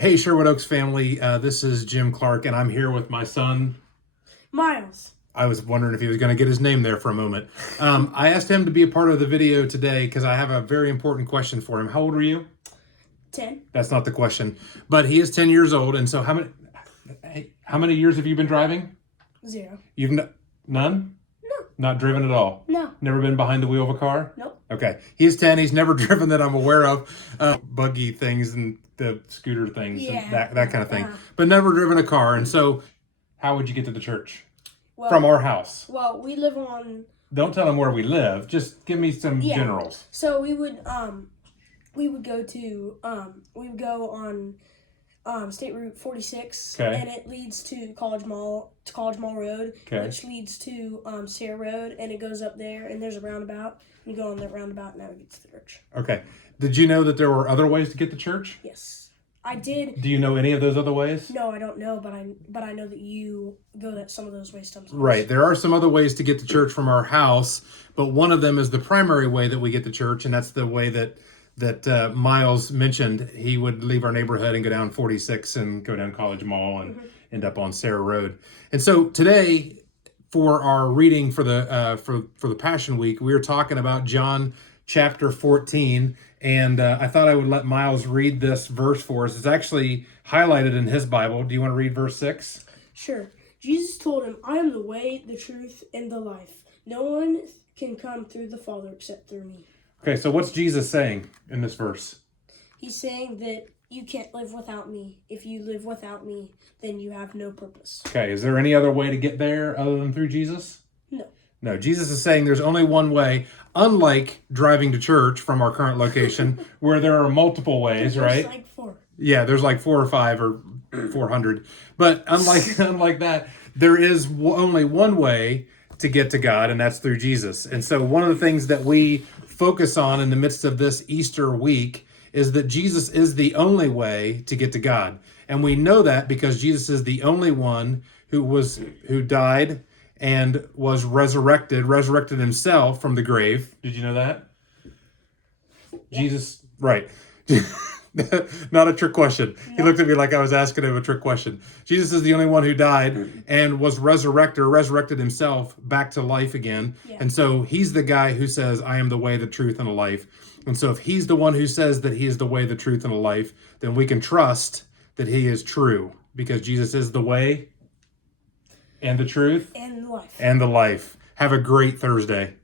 Hey, Sherwood Oaks family, this is Jim Clark, and I'm here with my son, Myles. I was wondering if he was going to get his name there for a moment. I asked him to be a part of the video today because I have a very important question for him. How old are you? 10. That's not the question, but he is 10 years old, and so how many years have you been driving? 0. None? No. Not driven at all? No. Never been behind the wheel of a car? Nope. Okay. He's 10. He's never driven that I'm aware of. Buggy things and the scooter things and that kind of thing. But never driven a car. And so how would you get to the church? From our house? Well, we live on... Don't tell them where we live. Just give me some generals. So we would go on State Route 46, and it leads to College Mall Road, which leads to Sierra Road, and it goes up there, and there's a roundabout. You go on that roundabout, and that gets to the church. Okay. Did you know that there were other ways to get to church? Yes, I did. Do you know any of those other ways? No, I don't know, but I know that you go some of those ways sometimes. Right. There are some other ways to get to church from our house, but one of them is the primary way that we get to church, and that's the way that Myles mentioned. He would leave our neighborhood and go down 46 and go down College Mall and end up on Sarah Road. And so today, for our reading for the Passion Week, we are talking about John chapter 14, and I thought I would let Myles read this verse for us. It's actually highlighted in his Bible. Do you want to read verse 6? Sure. Jesus told him, "I am the way, the truth, and the life. No one can come through the Father except through me." Okay, so what's Jesus saying in this verse? He's saying that you can't live without me. If you live without me, then you have no purpose. Okay, is there any other way to get there other than through Jesus? No. No, Jesus is saying there's only one way, unlike driving to church from our current location, where there are multiple ways, right? There's like 4. Yeah, there's like 4 or 5 or 400. But unlike that, there is only one way to get to God, and that's through Jesus. And so one of the things that we focus on in the midst of this Easter week is that Jesus is the only way to get to God. And we know that because Jesus is the only one who died and was resurrected himself from the grave. Did you know that? Yeah. Jesus, right. Not a trick question. No. He looked at me like I was asking him a trick question. Jesus is the only one who died and was resurrected himself back to life again. Yeah. And so he's the guy who says, "I am the way, the truth, and the life." And so if he's the one who says that he is the way, the truth, and the life, then we can trust that he is true, because Jesus is the way and the truth and the life. And the life. Have a great Thursday.